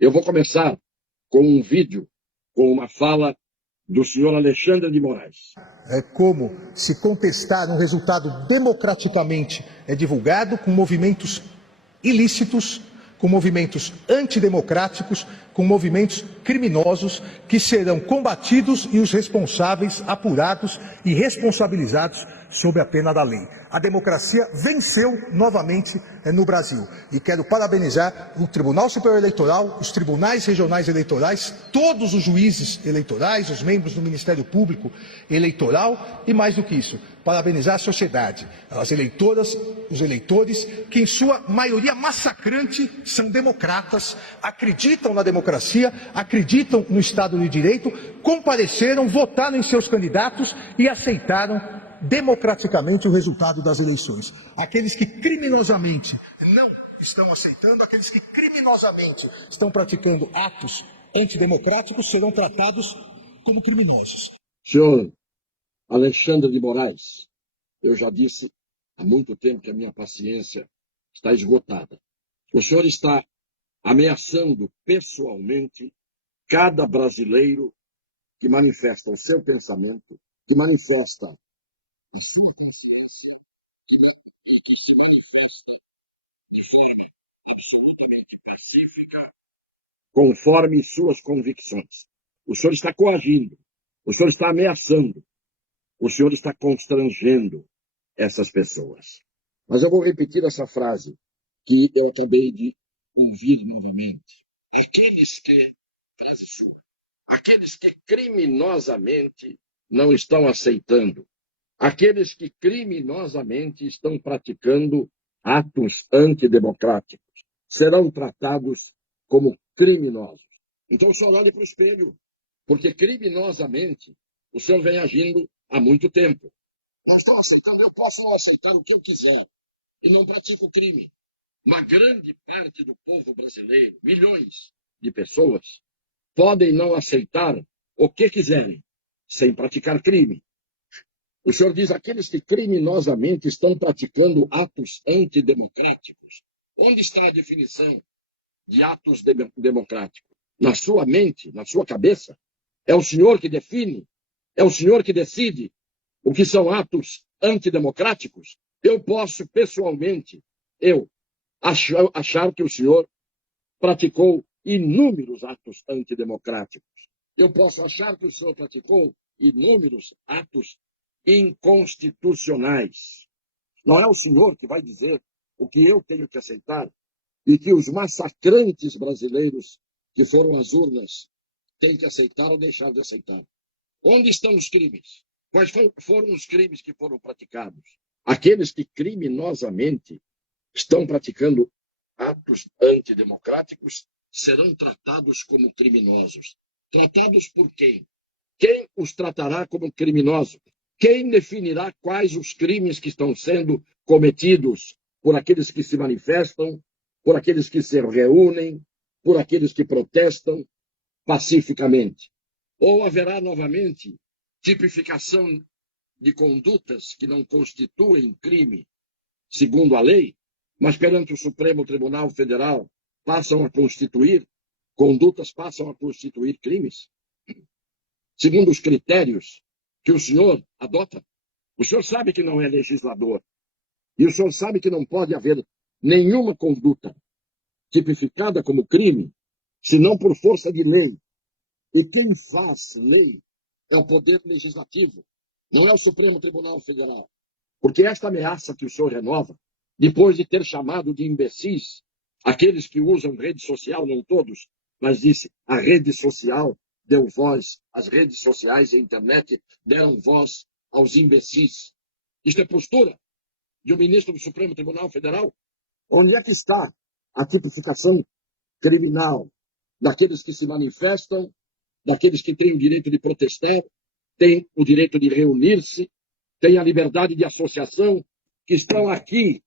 Eu vou começar com um vídeo, com uma fala do senhor Alexandre de Moraes. É como se contestar um resultado democraticamente divulgado com movimentos ilícitos, com movimentos antidemocráticos, com movimentos criminosos que serão combatidos e os responsáveis apurados e responsabilizados sob a pena da lei. A democracia venceu novamente no Brasil. E quero parabenizar o Tribunal Superior Eleitoral, os tribunais regionais eleitorais, todos os juízes eleitorais, os membros do Ministério Público Eleitoral e, mais do que isso, parabenizar a sociedade, as eleitoras, os eleitores, que em sua maioria massacrante são democratas, acreditam na democracia, acreditam no Estado de Direito, compareceram, votaram em seus candidatos e aceitaram democraticamente o resultado das eleições. Aqueles que criminosamente não estão aceitando, aqueles que criminosamente estão praticando atos antidemocráticos serão tratados como criminosos. Senhor Alexandre de Moraes, eu já disse há muito tempo que a minha paciência está esgotada. O senhor está ameaçando pessoalmente cada brasileiro que manifesta o seu pensamento, que manifesta a sua consciência e que se manifesta de forma absolutamente pacífica, conforme suas convicções. O senhor está coagindo, o senhor está ameaçando, o senhor está constrangendo essas pessoas. Mas eu vou repetir essa frase que eu acabei de ouvir novamente. Frase sua, aqueles que criminosamente não estão aceitando, aqueles que criminosamente estão praticando atos antidemocráticos, serão tratados como criminosos. Então o senhor olhe para o espelho, porque criminosamente o senhor vem agindo há muito tempo. Nós estamos aceitando, eu posso não aceitar o que eu quiser, e não pratico crime. Uma grande parte do povo brasileiro, milhões de pessoas, podem não aceitar o que quiserem, sem praticar crime. O senhor diz aqueles que criminosamente estão praticando atos antidemocráticos. Onde está a definição de atos democráticos? Na sua mente, na sua cabeça? É o senhor que define? É o senhor que decide o que são atos antidemocráticos? Eu posso, pessoalmente, achar que o senhor praticou inúmeros atos antidemocráticos. Eu posso achar que o senhor praticou inúmeros atos inconstitucionais. Não é o senhor que vai dizer o que eu tenho que aceitar e que os massacrantes brasileiros que foram às urnas têm que aceitar ou deixar de aceitar. Onde estão os crimes? Quais foram os crimes que foram praticados? Aqueles que criminosamente estão praticando atos antidemocráticos serão tratados como criminosos. Tratados por quem? Quem os tratará como criminosos? Quem definirá quais os crimes que estão sendo cometidos por aqueles que se manifestam, por aqueles que se reúnem, por aqueles que protestam pacificamente? Ou haverá novamente tipificação de condutas que não constituem crime, segundo a lei, mas perante o Supremo Tribunal Federal condutas passam a constituir crimes? Segundo os critérios que o senhor adota? O senhor sabe que não é legislador. E o senhor sabe que não pode haver nenhuma conduta tipificada como crime, senão por força de lei. E quem faz lei é o Poder Legislativo, não é o Supremo Tribunal Federal. Porque esta ameaça que o senhor renova, depois de ter chamado de imbecis aqueles que usam rede social, não todos, mas disse a rede social deu voz, as redes sociais e a internet deram voz aos imbecis. Isto é postura de um ministro do Supremo Tribunal Federal? Onde é que está a tipificação criminal daqueles que se manifestam, daqueles que têm o direito de protestar, têm o direito de reunir-se, têm a liberdade de associação, que estão aqui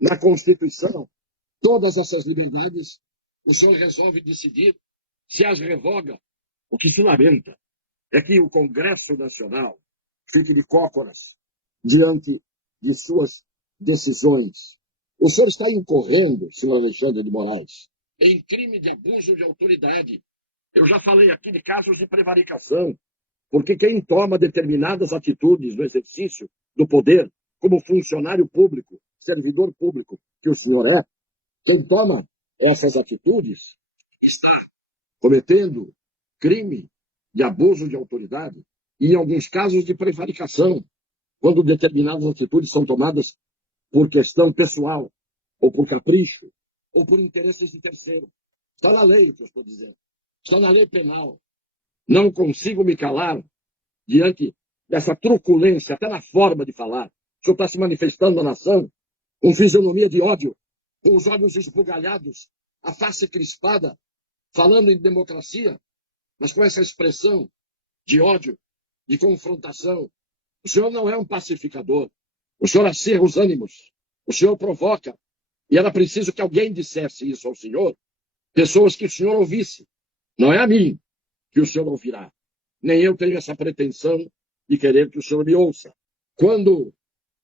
na Constituição? Todas essas liberdades, o senhor resolve decidir se as revoga. O que se lamenta é que o Congresso Nacional fique de cócoras diante de suas decisões. O senhor está incorrendo, senhor Alexandre de Moraes, em crime de abuso de autoridade. Eu já falei aqui de casos de prevaricação, porque quem toma determinadas atitudes no exercício do poder, como funcionário público, servidor público que o senhor é, quem toma essas atitudes está cometendo crime de abuso de autoridade e, em alguns casos, de prevaricação, quando determinadas atitudes são tomadas por questão pessoal, ou por capricho, ou por interesses de terceiro. Está na lei o que eu estou dizendo. Está na lei penal. Não consigo me calar diante dessa truculência, até na forma de falar. O senhor está se manifestando na nação com fisionomia de ódio, com os olhos esbugalhados, a face crispada, falando em democracia, mas com essa expressão de ódio, de confrontação. O senhor não é um pacificador. O senhor acirra os ânimos. O senhor provoca. E era preciso que alguém dissesse isso ao senhor, pessoas que o senhor ouvisse. Não é a mim que o senhor ouvirá. Nem eu tenho essa pretensão de querer que o senhor me ouça. Quando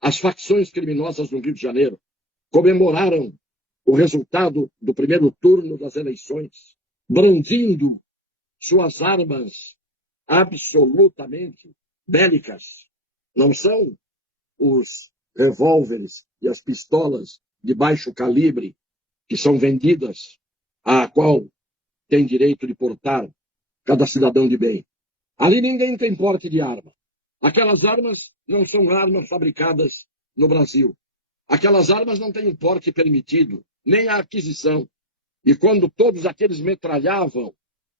as facções criminosas no Rio de Janeiro comemoraram o resultado do primeiro turno das eleições, brandindo suas armas absolutamente bélicas, não são os revólveres e as pistolas de baixo calibre que são vendidas, a qual tem direito de portar cada cidadão de bem. Ali ninguém tem porte de arma. Aquelas armas não são armas fabricadas no Brasil. Aquelas armas não têm o porte permitido, nem a aquisição. E quando todos aqueles metralhavam,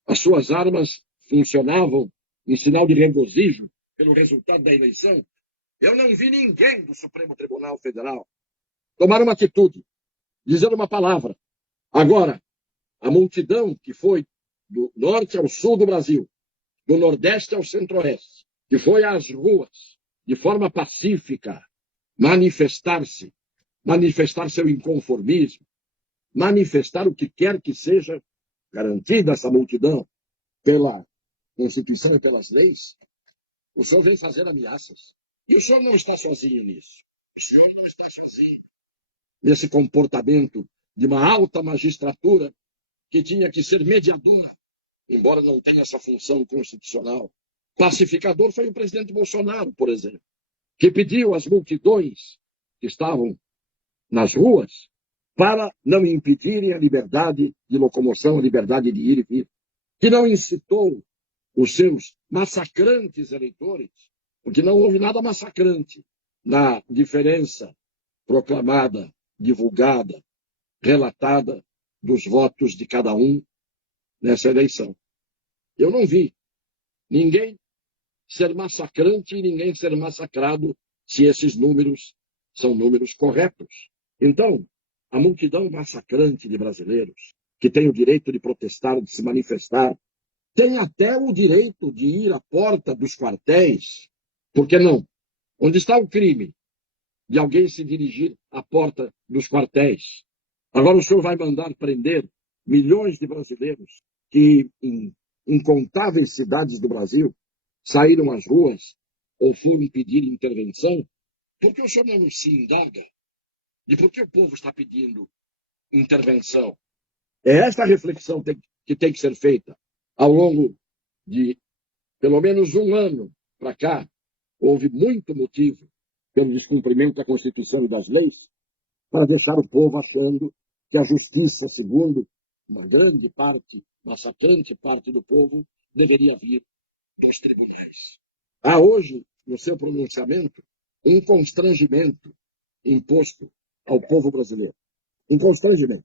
as suas armas funcionavam em sinal de regozijo pelo resultado da eleição, eu não vi ninguém do Supremo Tribunal Federal tomar uma atitude, dizer uma palavra. Agora, a multidão que foi do norte ao sul do Brasil, do nordeste ao centro-oeste, que foi às ruas, de forma pacífica, manifestar-se, manifestar seu inconformismo, manifestar o que quer que seja, garantida essa multidão pela Constituição e pelas leis, o senhor vem fazer ameaças. E o senhor não está sozinho nisso. O senhor não está sozinho nesse comportamento de uma alta magistratura que tinha que ser mediadora, embora não tenha essa função constitucional. Pacificador foi o presidente Bolsonaro, por exemplo, que pediu às multidões que estavam nas ruas para não impedirem a liberdade de locomoção, a liberdade de ir e vir, que não incitou os seus massacrantes eleitores, porque não houve nada massacrante na diferença proclamada, divulgada, relatada dos votos de cada um nessa eleição. Eu não vi ninguém ser massacrante e ninguém ser massacrado se esses números são números corretos. Então, a multidão massacrante de brasileiros que tem o direito de protestar, de se manifestar, tem até o direito de ir à porta dos quartéis. Por que não? Onde está o crime de alguém se dirigir à porta dos quartéis? Agora o senhor vai mandar prender milhões de brasileiros que, em incontáveis cidades do Brasil, saíram às ruas ou foram pedir intervenção? Por que o senhor não se indaga de por que o povo está pedindo intervenção? É esta a reflexão que tem que ser feita. Ao longo de pelo menos um ano para cá, houve muito motivo pelo descumprimento da Constituição e das leis para deixar o povo achando que a justiça, segundo uma grande parte, massacrante parte do povo, deveria vir dos tribunais. Há hoje, no seu pronunciamento, um constrangimento imposto ao povo brasileiro. Um constrangimento.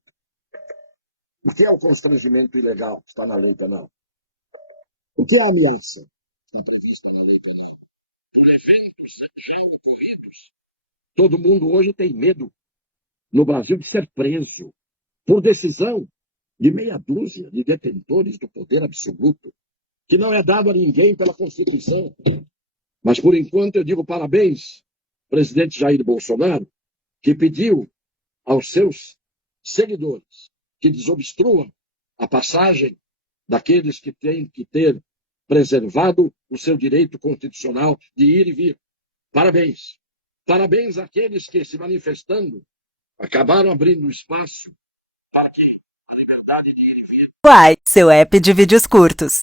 O que é o constrangimento ilegal que está na lei penal? O que é a ameaça que está prevista na lei penal? Por eventos já ocorridos, todo mundo hoje tem medo no Brasil de ser preso por decisão de meia dúzia de detentores do poder absoluto, que não é dado a ninguém pela Constituição. Mas, por enquanto, eu digo parabéns, presidente Jair Bolsonaro, que pediu aos seus seguidores que desobstruam a passagem daqueles que têm que ter preservado o seu direito constitucional de ir e vir. Parabéns. Parabéns àqueles que, se manifestando, acabaram abrindo espaço para que liberdade de ir e vir. Uai, seu app de vídeos curtos.